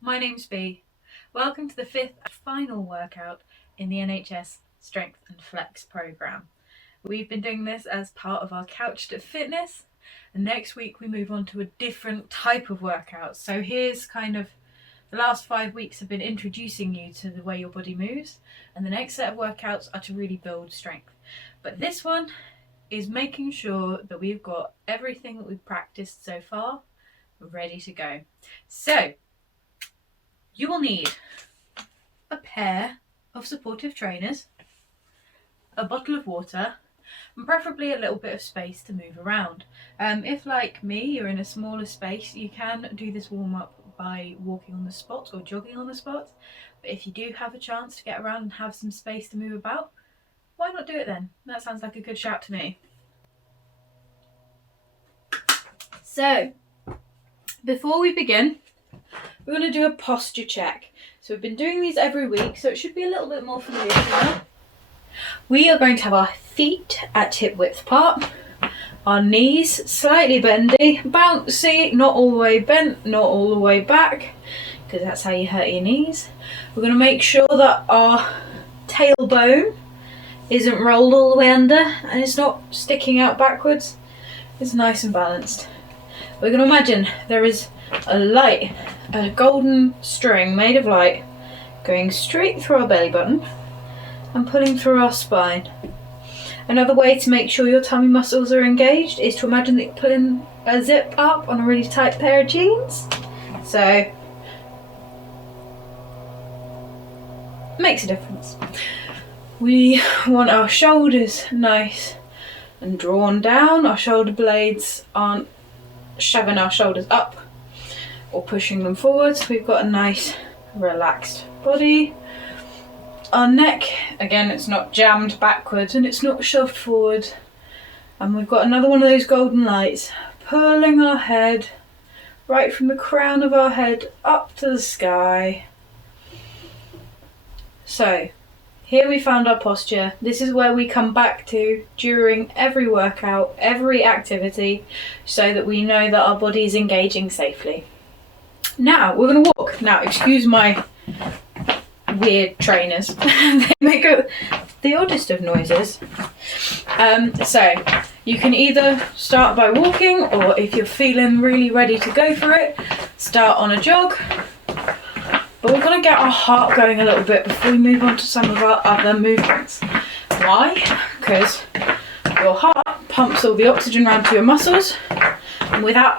My name's Bea. Welcome to the fifth and final workout in the NHS Strength and Flex programme. We've been doing this as part of our Couch to Fitness, and next week we move on to a different type of workout. So here's kind of the last 5 weeks have been introducing you to the way your body moves, and the next set of workouts are to really build strength. But this one is making sure that we've got everything that we've practiced so far ready to go. So you will need a pair of supportive trainers, a bottle of water, and preferably a little bit of space to move around. If, like me, you're in a smaller space, you can do this warm-up by walking on the spot or jogging on the spot. But if you do have a chance to get around and have some space to move about, why not do it then? That sounds like a good shout to me. So, before we begin, we're going to do a posture check. So we've been doing these every week, so it should be a little bit more familiar now. We are going to have our feet at hip width apart, our knees slightly bendy, bouncy, not all the way bent, not all the way back, because that's how you hurt your knees. We're going to make sure that our tailbone isn't rolled all the way under and it's not sticking out backwards. It's nice and balanced. We're going to imagine there is a golden string made of light going straight through our belly button and pulling through our spine. Another way to make sure your tummy muscles are engaged is to imagine that you're pulling a zip up on a really tight pair of jeans. So, makes a difference. We want our shoulders nice and drawn down. Our shoulder blades aren't shoving our shoulders up or pushing them forwards. We've got a nice relaxed body. Our neck, again, it's not jammed backwards and it's not shoved forward. And we've got another one of those golden lights pulling our head right from the crown of our head up to the sky. So, here we found our posture. This is where we come back to during every workout, every activity, so that we know that our body is engaging safely. Now, we're going to walk. Now, excuse my weird trainers. They make the oddest of noises. So, you can either start by walking, or if you're feeling really ready to go for it, start on a jog. But we're going to get our heart going a little bit before we move on to some of our other movements. Why? Because your heart pumps all the oxygen around to your muscles, and without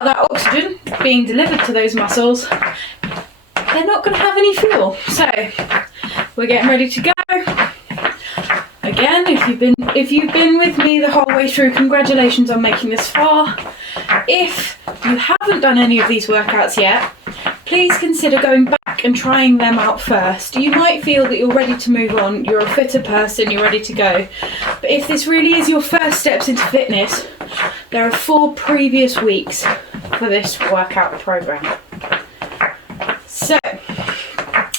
that oxygen being delivered to those muscles, they're not going to have any fuel. So we're getting ready to go. Again, if you've been with me the whole way through, congratulations on making this far. If you haven't done any of these workouts yet, please consider going back and trying them out first. You might feel that you're ready to move on, you're a fitter person, you're ready to go. But if this really is your first steps into fitness, there are 4 previous weeks for this workout program. So,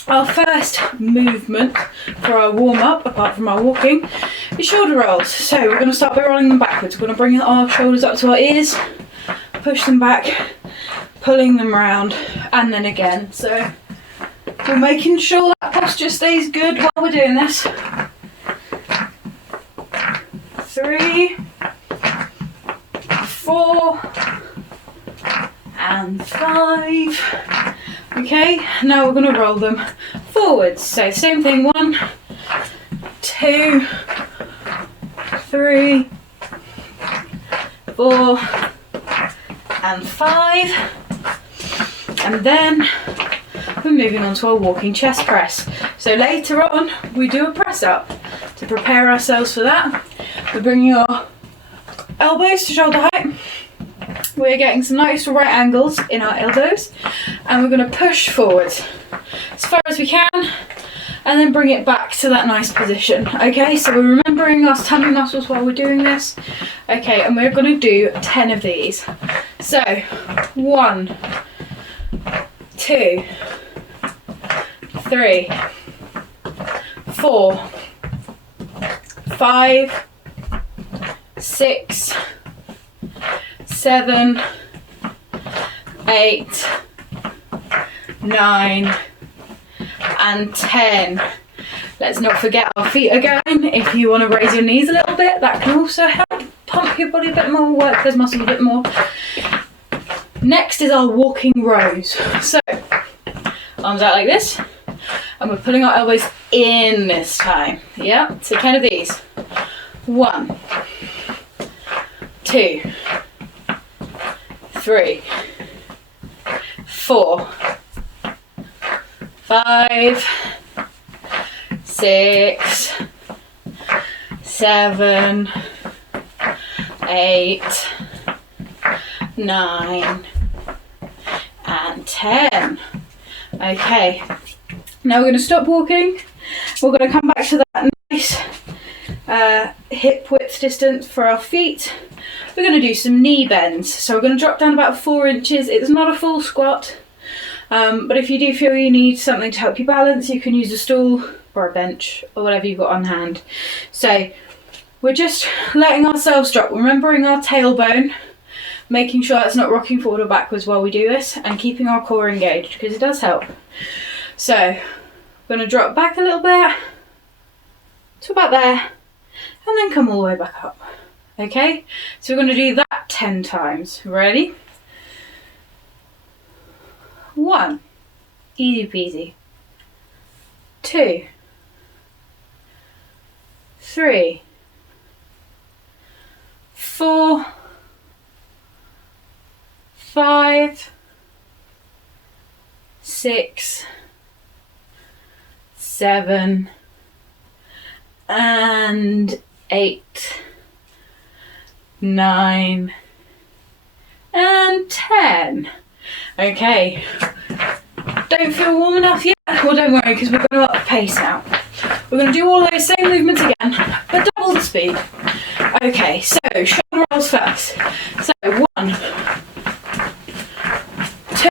our first movement for our warm-up, apart from our walking, is shoulder rolls. So we're going to start by rolling them backwards. We're going to bring our shoulders up to our ears, push them back, pulling them round, and then again. So we're making sure that posture stays good while we're doing this. 3, 4, and 5. Okay, now we're going to roll them forwards. So same thing, 1, 2, 3, 4, and 5. And then we're moving on to our walking chest press. So later on, we do a press up. To prepare ourselves for that, we're bringing our elbows to shoulder height. We're getting some nice right angles in our elbows, and we're going to push forward as far as we can and then bring it back to that nice position. Okay, so we're remembering our tummy muscles while we're doing this. Okay, and we're going to do 10 of these. So 1, 2, 3, 4, 5, 6, 7, 8, 9, and 10. Let's not forget our feet again. If you want to raise your knees a little bit, that can also help pump your body a bit more, work those muscles a bit more. Next is our walking rows. So, arms out like this, and we're pulling our elbows in this time. Yeah, so 10 of these. 1, 2, 3, 4, 5, 6, 7, 8, 9, and 10. Okay, now we're going to stop walking. We're going to come back to that nice hip width distance for our feet. We're going to do some knee bends. So we're going to drop down about 4 inches. It's not a full squat, but if you do feel you need something to help you balance, you can use a stool or a bench or whatever you've got on hand. So we're just letting ourselves drop, remembering our tailbone, making sure it's not rocking forward or backwards while we do this, and keeping our core engaged, because it does help. So we're going to drop back a little bit to about there, and then come all the way back up. Okay, so we're going to do that 10 times. Ready? 1, easy peasy. 2, 3, 4, 5, 6, 7, and 8, 9, and 10. Okay, don't feel warm enough yet? Well, don't worry, because we're going to up the pace now. We're going to do all those same movements again, but double the speed. Okay, so shoulder rolls first. So 1, 2,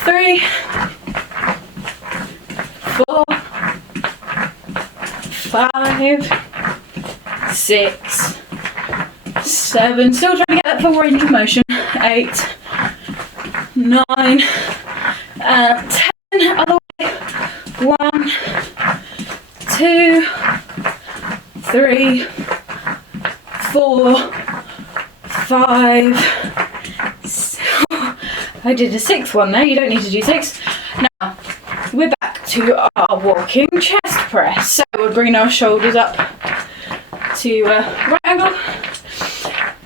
3, 4, 5, 6, 7. Still trying to get that full range of motion. 8, 9, and 10. Other way. 1, 2, 3, 4, 5. I did a 6th one there. You don't need to do 6. Now we're back to our walking chest press. So we're bringing our shoulders up to right angle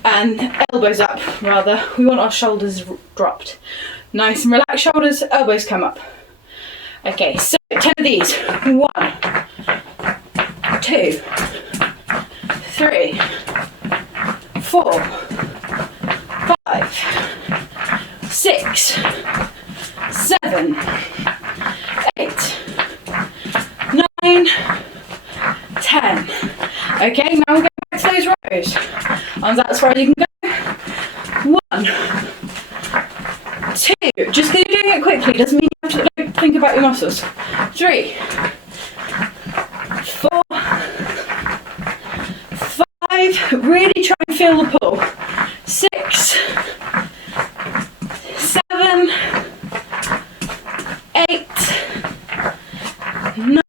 and elbows up. Rather, we want our shoulders dropped. Nice and relaxed shoulders. Elbows come up. Okay, so 10 of these. 1, 2, 3, 4, 5, 6, 7, 8, 9, 10. Okay, now we're going back to those rows. Arms out as far as you can go. 1, 2. Just because you're doing it quickly doesn't mean you have to think about your muscles. 3, 4, 5. Really try and feel the pull. 6, 7, 8,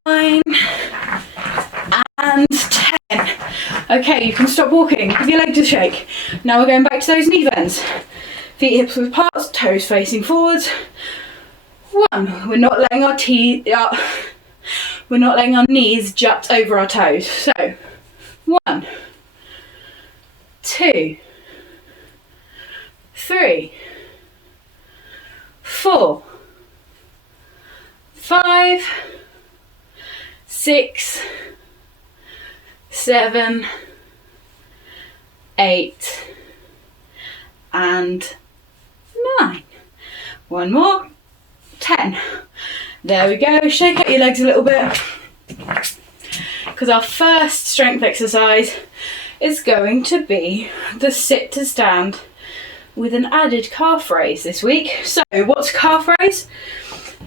9, and 10. Okay, you can stop walking. Give your legs a shake. Now we're going back to those knee bends. Feet hips width apart, toes facing forwards. 1. We're not letting our knees jut over our toes. So 1, 2, 3, 4, 5, 6, 7, 8, and 9. One more. 10. There we go. Shake out your legs a little bit, because our first strength exercise is going to be the sit to stand with an added calf raise this week. So what's calf raise?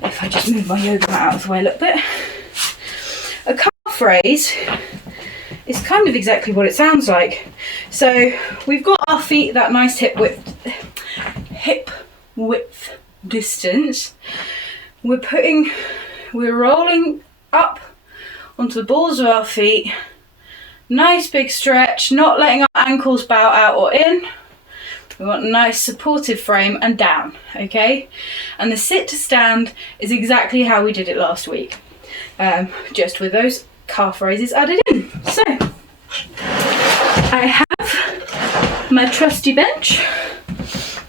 If I just move my yoga mat out of the way a little bit. A calf raise is kind of exactly what it sounds like. So we've got our feet that nice hip width hip width distance. We're rolling up onto the balls of our feet. Nice big stretch, not letting our ankles bow out or in. We want a nice supportive frame and down, okay? And the sit to stand is exactly how we did it last week, just with those calf raises added in. So, I have my trusty bench,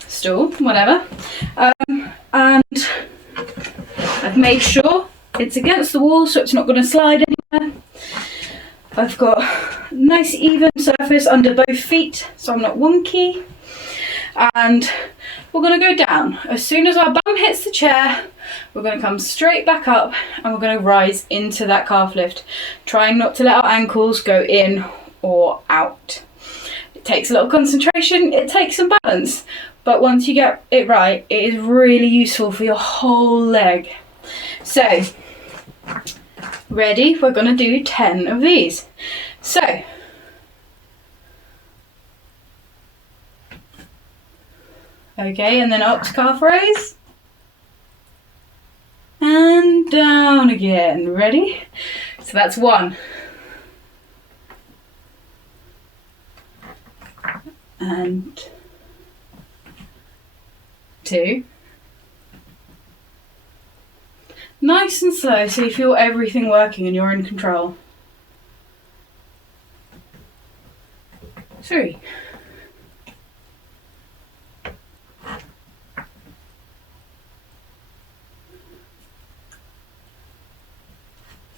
stool, whatever, and I've made sure it's against the wall so it's not going to slide anywhere. I've got a nice even surface under both feet so I'm not wonky. And we're going to go down. As soon as our bum hits the chair, we're going to come straight back up and we're going to rise into that calf lift, trying not to let our ankles go in or out. It takes a little concentration, it takes some balance, but once you get it right, it is really useful for your whole leg. So, ready? We're going to do 10 of these. So, okay, and then up to calf raise. And down again. Ready? So that's 1. And 2. Nice and slow so you feel everything working and you're in control. 3.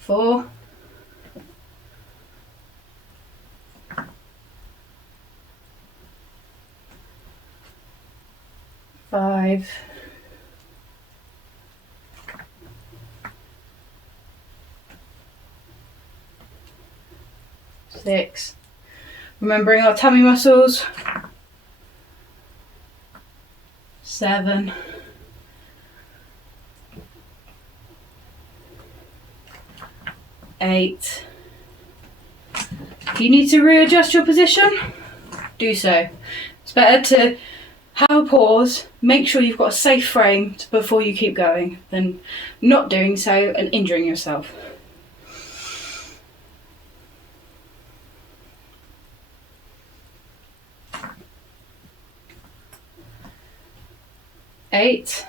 4. 5. 6. Remembering our tummy muscles. 7. 8. If you need to readjust your position, do so. It's better to have a pause, make sure you've got a safe frame before you keep going than not doing so and injuring yourself. 8.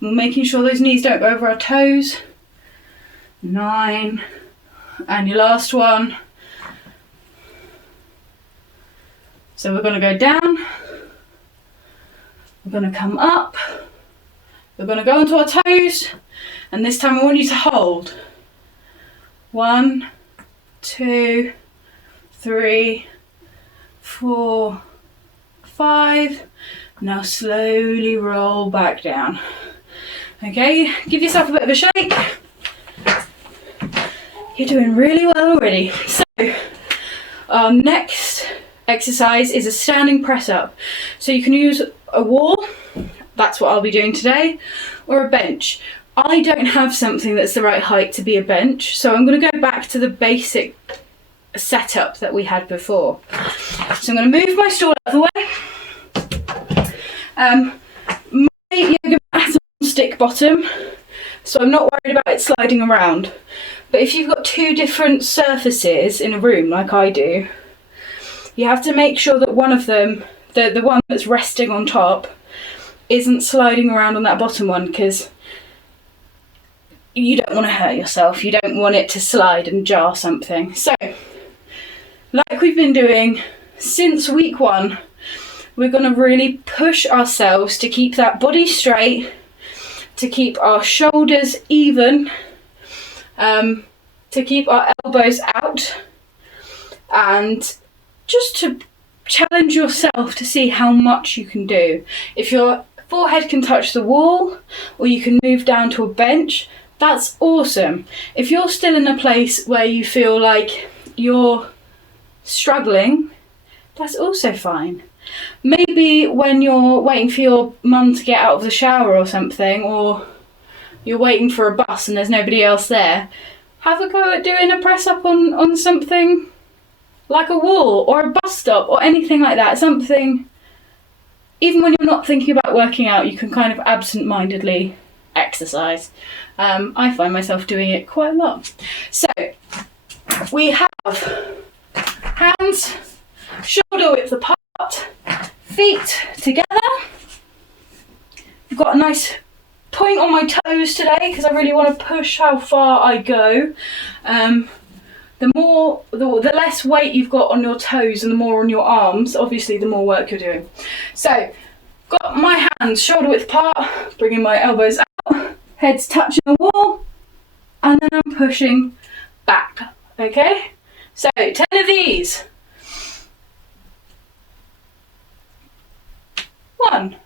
'Making sure those knees don't go over our toes. 9. And your last one. So we're going to go down. We're going to come up. We're going to go onto our toes. And this time I want you to hold. 1, 2, 3, 4, 5. Now slowly roll back down. Okay, give yourself a bit of a shake. You're doing really well already. So, our next exercise is a standing press up. So you can use a wall, that's what I'll be doing today, or a bench. I don't have something that's the right height to be a bench, so I'm going to go back to the basic setup that we had before. So I'm going to move my stool out of the way. My yoga mat has a stick bottom, so I'm not worried about it sliding around. But if you've got two different surfaces in a room like I do, you have to make sure that one of them, the one that's resting on top, isn't sliding around on that bottom one, because you don't want to hurt yourself. You don't want it to slide and jar something. So, like we've been doing since week 1, we're going to really push ourselves to keep that body straight, to keep our shoulders even, to keep our elbows out, and just to challenge yourself to see how much you can do. If your forehead can touch the wall, or you can move down to a bench, that's awesome. If you're still in a place where you feel like you're struggling, that's also fine. Maybe when you're waiting for your mum to get out of the shower or something, or you're waiting for a bus and there's nobody else there, have a go at doing a press up on something like a wall or a bus stop or anything like that. Something, even when you're not thinking about working out, you can kind of absent-mindedly exercise. I find myself doing it quite a lot. So we have hands shoulder width apart, feet together. I've got a nice point on my toes today because I really want to push how far I go. The less weight you've got on your toes and the more on your arms, obviously the more work you're doing. So, got my hands shoulder width apart, bringing my elbows out, head's touching the wall, and then I'm pushing back, okay? So, 10 of these. 1,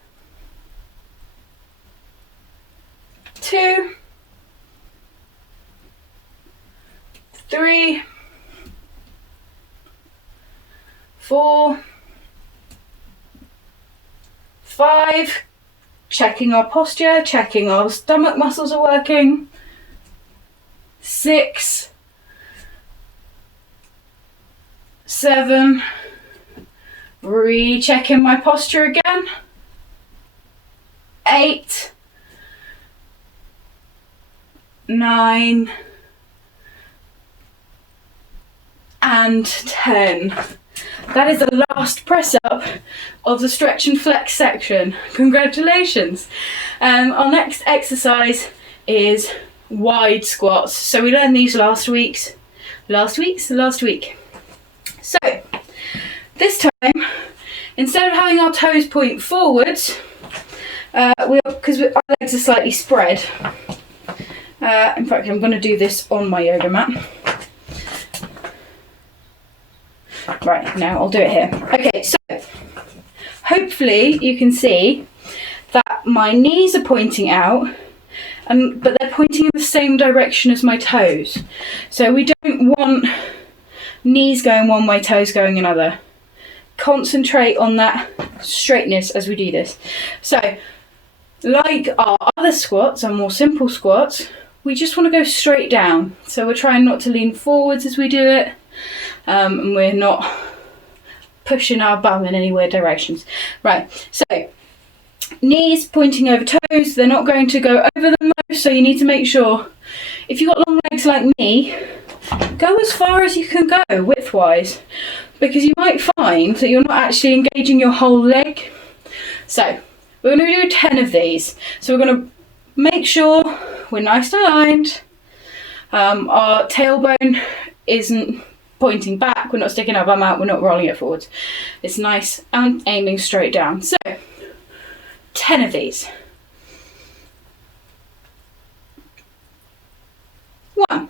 2, 3, 4, 5, checking our posture, checking our stomach muscles are working. 6, 7, rechecking my posture again. 8, 9, and 10. That is the last press up of the stretch and flex section. Congratulations. Our next exercise is wide squats. So we learned these last week. So this time, instead of having our toes point forwards, because our legs are slightly spread. In fact, I'm going to do this on my yoga mat. Right, now I'll do it here. Okay, so hopefully you can see that my knees are pointing out, but they're pointing in the same direction as my toes. So we don't want knees going one way, toes going another. Concentrate on that straightness as we do this. So, like our other squats, our more simple squats, we just want to go straight down. So we're trying not to lean forwards as we do it. And we're not pushing our bum in any weird directions. Right, so knees pointing over toes, they're not going to go over them though, so you need to make sure, if you've got long legs like me, go as far as you can go width-wise, because you might find that you're not actually engaging your whole leg. So we're going to do 10 of these. So we're going to make sure we're nice and aligned, our tailbone isn't pointing back, we're not sticking our bum out, we're not rolling it forwards. It's nice and aiming straight down. So, 10 of these. 1,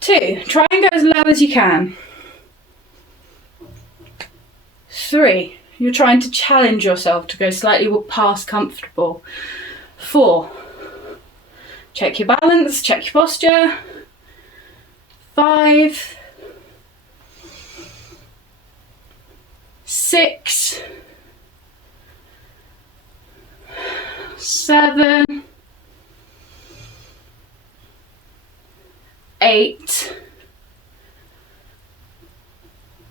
2, try and go as low as you can. 3, you're trying to challenge yourself to go slightly past comfortable. 4, check your balance, check your posture. 5, 6, 7, 8,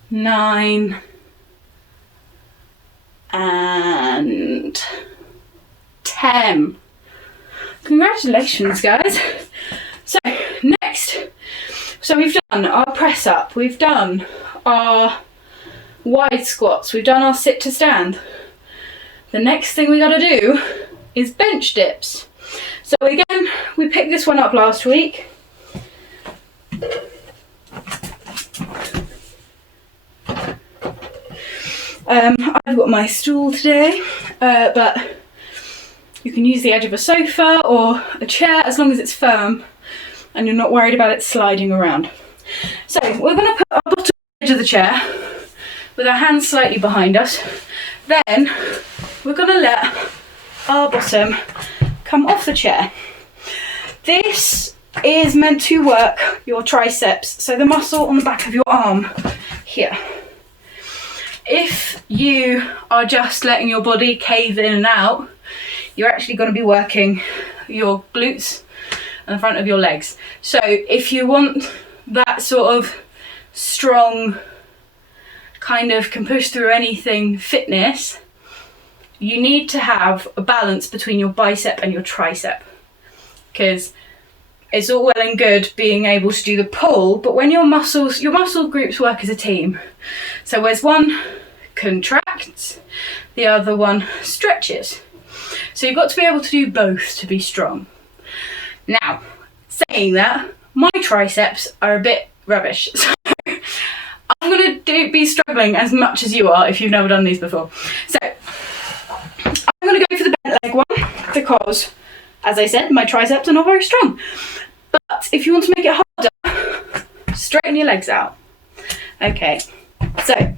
9, and 10. Congratulations, guys. So next, we've done our press up, we've done our wide squats, we've done our sit to stand. The next thing we got to do is bench dips. So again, we picked this one up last week. I've got my stool today, but you can use the edge of a sofa or a chair as long as it's firm and you're not worried about it sliding around. So we're going to put our bottom edge of the chair with our hands slightly behind us. Then we're going to let our bottom come off the chair. This is meant to work your triceps, so the muscle on the back of your arm here. If you are just letting your body cave in and out, you're actually going to be working your glutes and the front of your legs. So if you want that sort of strong, kind of can push through anything fitness, you need to have a balance between your bicep and your tricep, because it's all well and good being able to do the pull, but when your muscle groups work as a team. So whereas one contracts, the other one stretches. So you've got to be able to do both to be strong. Now, saying that, my triceps are a bit rubbish. So I'm going to be struggling as much as you are if you've never done these before. So I'm going to go for the bent leg one because, as I said, my triceps are not very strong. But if you want to make it harder, straighten your legs out. Okay, so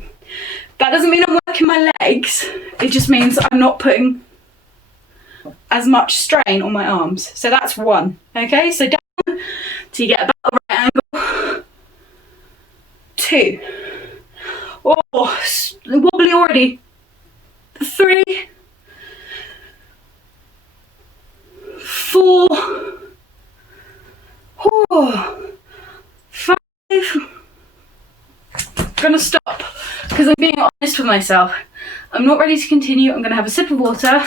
that doesn't mean I'm working my legs. It just means I'm not putting as much strain on my arms. So that's one. Okay, so down till you get about a right angle. 2. Oh, wobbly already. 3. 4. Oh, 5. I'm gonna stop because I'm being honest with myself. I'm not ready to continue. I'm gonna have a sip of water.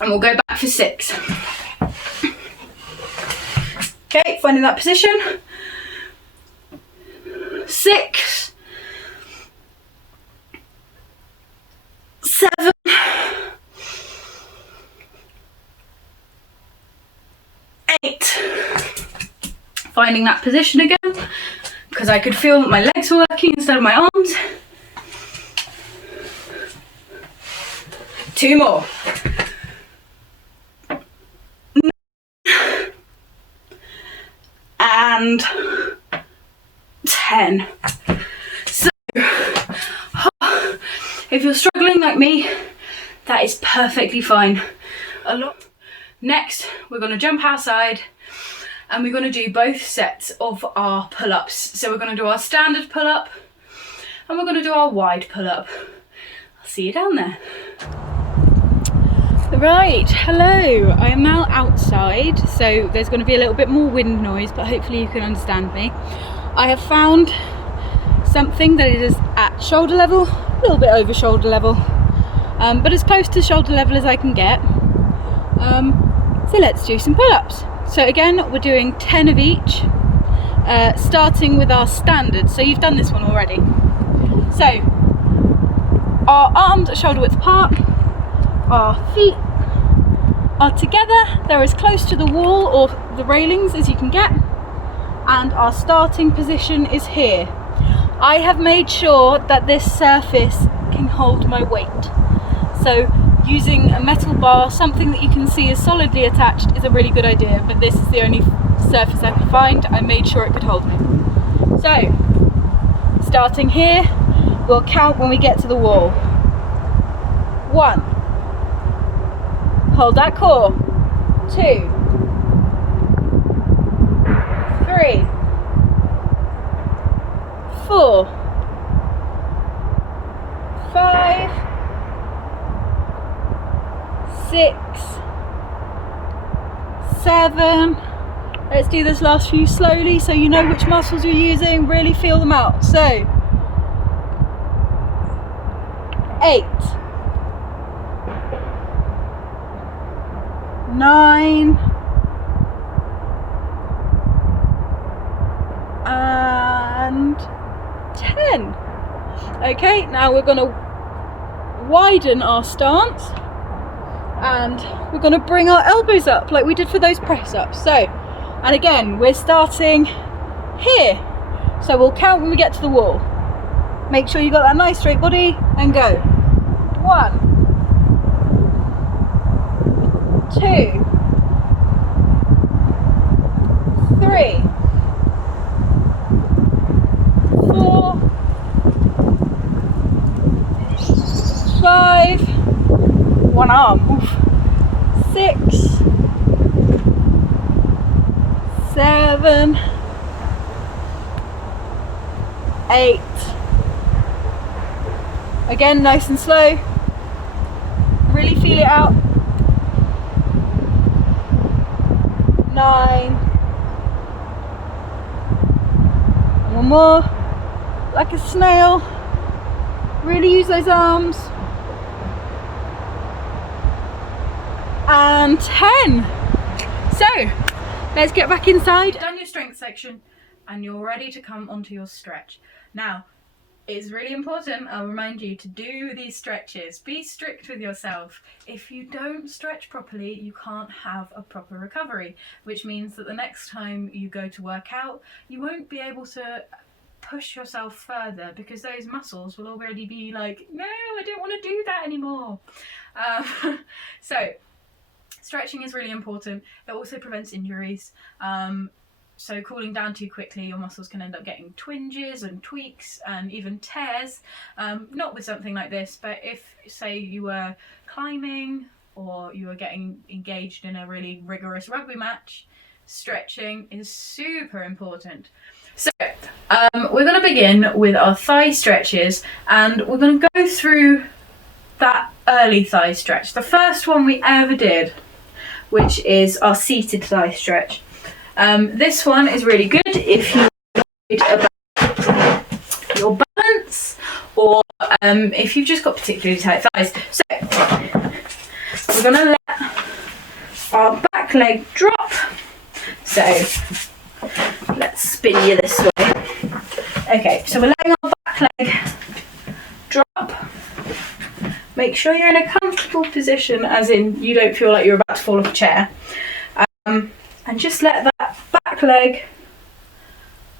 And we'll go back for 6. Okay, finding that position. 6. 7. 8. Finding that position again, because I could feel that my legs were working instead of my arms. 2 more. 9. And 10. So, if you're struggling like me, that is perfectly fine. Next, we're going to jump outside and we're going to do both sets of our pull-ups. So we're going to do our standard pull-up and we're going to do our wide pull-up. I'll see you down there. Right, hello. I am now outside, so there's going to be a little bit more wind noise, but hopefully you can understand me. I have found something that is at shoulder level, a little bit over shoulder level, but as close to shoulder level as I can get. So let's do some pull-ups. So again, we're doing 10 of each, starting with our standard. So you've done this one already. So our arms are shoulder width apart, our feet are together, they're as close to the wall or the railings as you can get, and our starting position is here. I have made sure that this surface can hold my weight. So using a metal bar, something that you can see is solidly attached, is a really good idea, but this is the only surface I could find. I made sure it could hold me. So, starting here, we'll count when we get to the wall. 1. Hold that core. 2. 3. 4. 5. 6, 7. Let's do this last few slowly so you know which muscles you're using, really feel them out. So 8, 9, and 10. Okay, now we're going to widen our stance. And we're going to bring our elbows up like we did for those press ups. So, and again, we're starting here. So we'll count when we get to the wall. Make sure you got that nice straight body and go. 1, 2, 3, 4, 5, one arm. Oof. 6, 7, 8. Again, nice and slow. Really feel it out. 9. And one more. Like a snail. Really use those arms. And 10. So, let's get back inside. Done your strength section and you're ready to come onto your stretch. Now, it's really important, I'll remind you, to do these stretches. Be strict with yourself. If you don't stretch properly, you can't have a proper recovery, which means that the next time you go to work out, you won't be able to push yourself further because those muscles will already be like, no, I don't want to do that anymore. So, stretching is really important. It also prevents injuries. So cooling down too quickly, your muscles can end up getting twinges and tweaks and even tears. Not with something like this, but if, say, you were climbing or you were getting engaged in a really rigorous rugby match, stretching is super important. So we're going to begin with our thigh stretches, and we're going to go through that early thigh stretch. The first one we ever did, which is our seated thigh stretch. This one is really good if you're worried about your balance or if you've just got particularly tight thighs. So we're going to let our back leg drop. So let's spin you this way. Okay, so we're letting our back leg drop. Make sure you're in a comfortable position, as in you don't feel like you're about to fall off a chair. And just let that back leg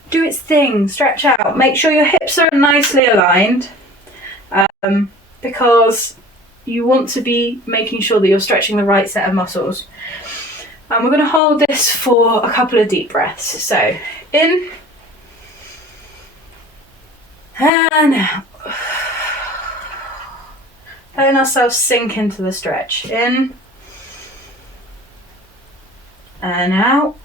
do its thing, stretch out. Make sure your hips are nicely aligned because you want to be making sure that you're stretching the right set of muscles. And we're going to hold this for a couple of deep breaths. So, in and out. Letting ourselves sink into the stretch. In and out.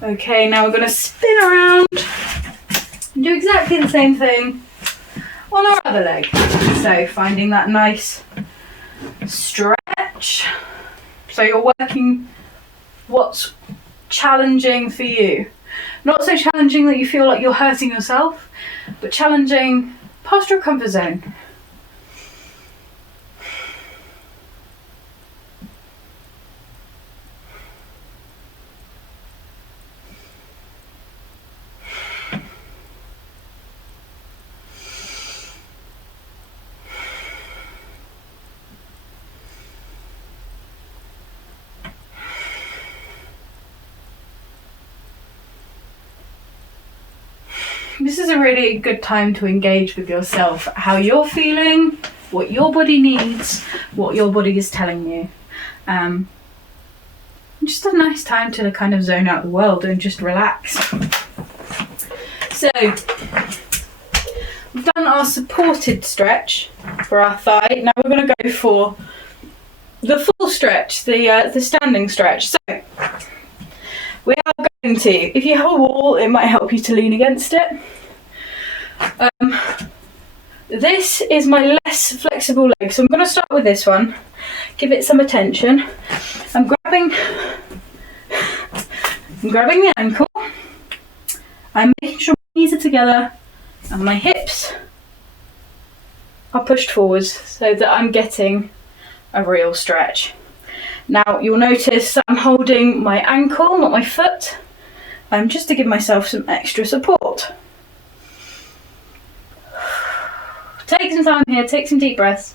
Okay, now we're going to spin around and do exactly the same thing on our other leg. So finding that nice stretch. So you're working what's challenging for you. Not so challenging that you feel like you're hurting yourself, but challenging past your comfort zone. This is a really good time to engage with yourself, how you're feeling, what your body needs, what your body is telling you. Just a nice time to kind of zone out the world and just relax. So, we've done our supported stretch for our thigh. Now we're going to go for the full stretch, the standing stretch. So, we are going to, if you have a wall, it might help you to lean against it. This is my less flexible leg, so I'm going to start with this one. Give it some attention. I'm grabbing the ankle. I'm making sure my knees are together and my hips are pushed forwards so that I'm getting a real stretch. Now you'll notice that I'm holding my ankle, not my foot, just to give myself some extra support. Take some time here, take some deep breaths.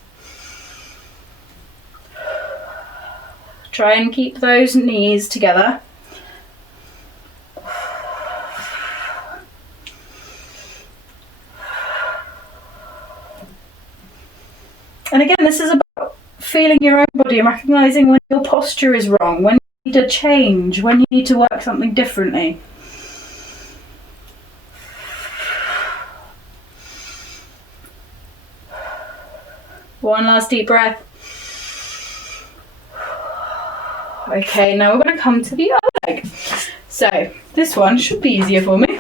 Try and keep those knees together. And again, this is about feeling your own body and recognising when your posture is wrong, when you need a change, when you need to work something differently. One last deep breath. Okay, now we're going to come to the other leg. So this one should be easier for me.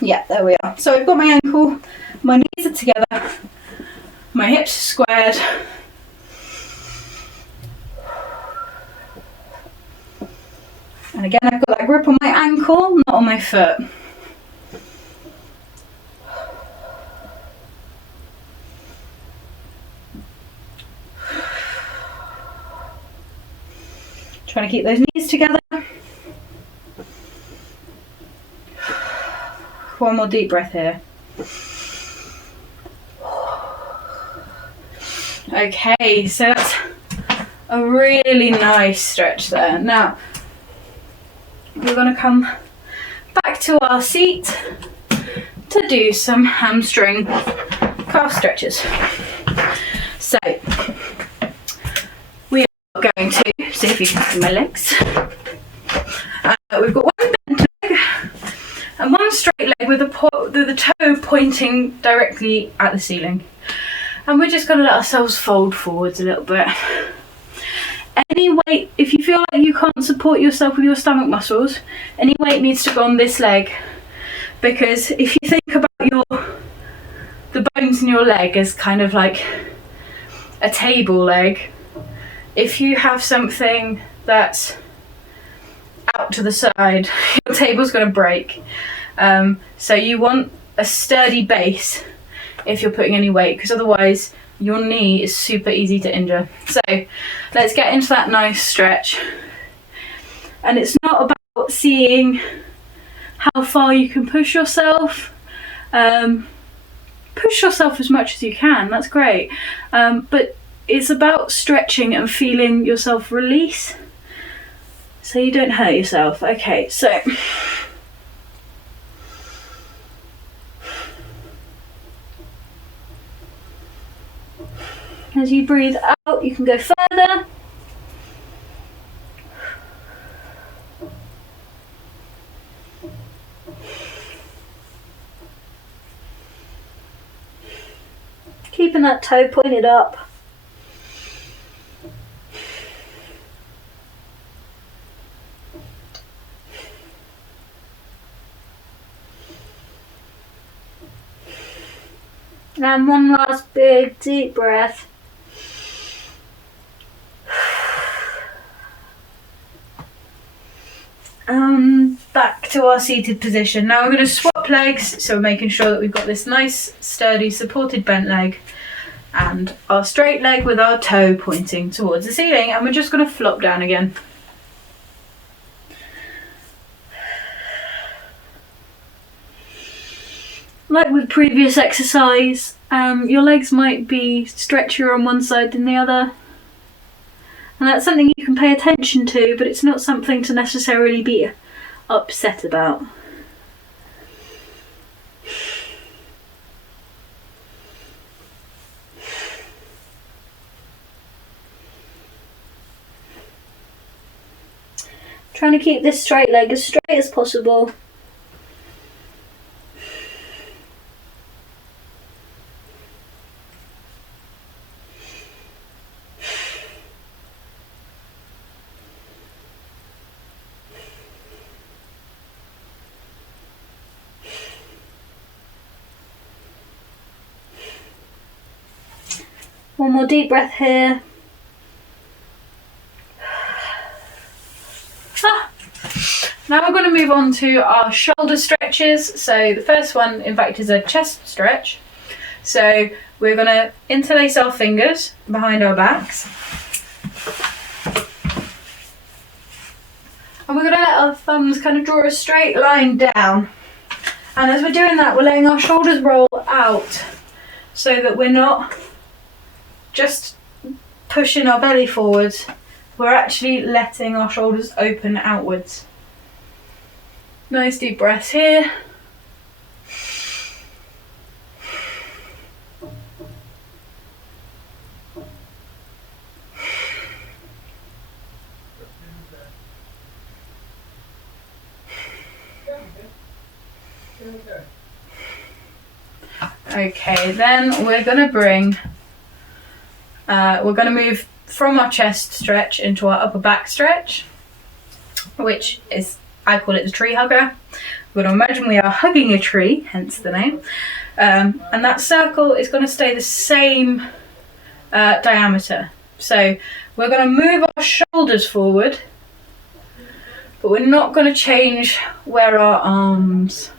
Yeah, there we are. So I've got my ankle, my knees are together, my hips are squared. And again, I've got that grip on my ankle, not on my foot. Trying to keep those knees together. One more deep breath here. Okay, so that's a really nice stretch there. Now, we're going to come back to our seat to do some hamstring calf stretches. So, we are going to see if you can see my legs. We've got one bent leg and one straight leg with the toe pointing directly at the ceiling. And we're just going to let ourselves fold forwards a little bit. Any weight, if you feel like you can't support yourself with your stomach muscles, any weight needs to go on this leg. Because if you think about the bones in your leg as kind of like a table leg, if you have something that's out to the side, your table's going to break. So you want a sturdy base if you're putting any weight, because otherwise your knee is super easy to injure. So let's get into that nice stretch. And it's not about seeing how far you can push yourself. Push yourself as much as you can, that's great. But it's about stretching and feeling yourself release so you don't hurt yourself. Okay, so as you breathe out, you can go further. Keeping that toe pointed up. And one last big deep breath. Back to our seated position. Now we're going to swap legs, so we're making sure that we've got this nice, sturdy, supported bent leg and our straight leg with our toe pointing towards the ceiling, and we're just going to flop down again. Like with previous exercise, your legs might be stretchier on one side than the other. And that's something you can pay attention to, but it's not something to necessarily be upset about. Trying to keep this straight leg as straight as possible. One more deep breath here. Now we're going to move on to our shoulder stretches. So the first one, in fact, is a chest stretch. So we're going to interlace our fingers behind our backs. And we're going to let our thumbs kind of draw a straight line down. And as we're doing that, we're letting our shoulders roll out so that we're not just pushing our belly forwards, we're actually letting our shoulders open outwards. Nice deep breaths here. Okay, then we're going to bring we're going to move from our chest stretch into our upper back stretch, which is, I call it the tree hugger. We're going to imagine we are hugging a tree, hence the name. And that circle is going to stay the same diameter. So we're going to move our shoulders forward, but we're not going to change where our arms,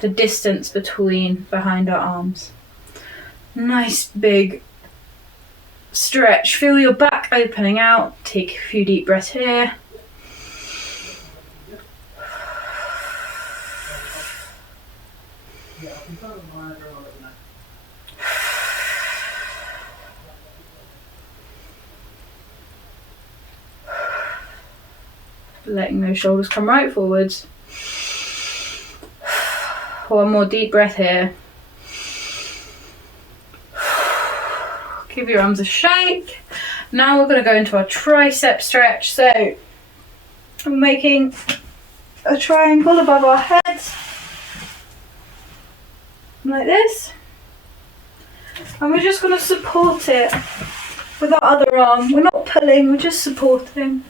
the distance behind our arms. Nice big stretch. Feel your back opening out. Take a few deep breaths here. Letting those shoulders come right forwards. One more deep breath here. Give your arms a shake. Now we're going to go into our tricep stretch. So we're making a triangle above our heads, like this. And we're just going to support it with our other arm. We're not pulling, we're just supporting.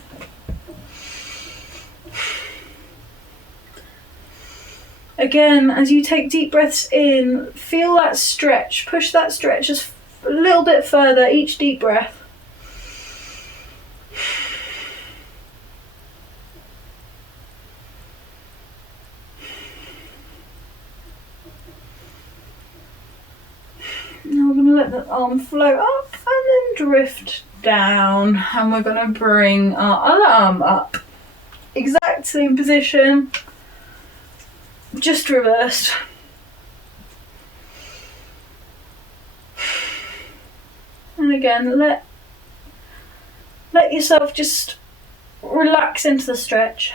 Again, as you take deep breaths in, feel that stretch. Push that stretch just a little bit further each deep breath. Now we're going to let the arm float up and then drift down. And we're going to bring our other arm up. Exact same position. Just reversed. And again, let yourself just relax into the stretch.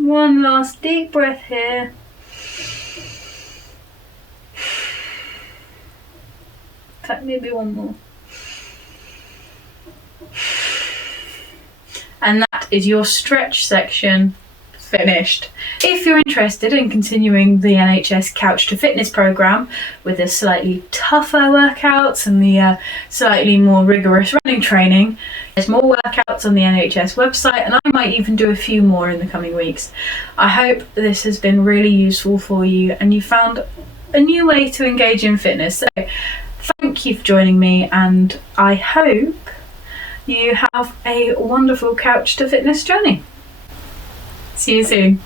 One last deep breath here. In fact, maybe one more. And that is your stretch section finished. If you're interested in continuing the NHS Couch to Fitness programme with the slightly tougher workouts and the slightly more rigorous running training, there's more workouts on the NHS website, and I might even do a few more in the coming weeks. I hope this has been really useful for you and you found a new way to engage in fitness. So thank you for joining me, and I hope you have a wonderful Couch to Fitness journey. See you soon.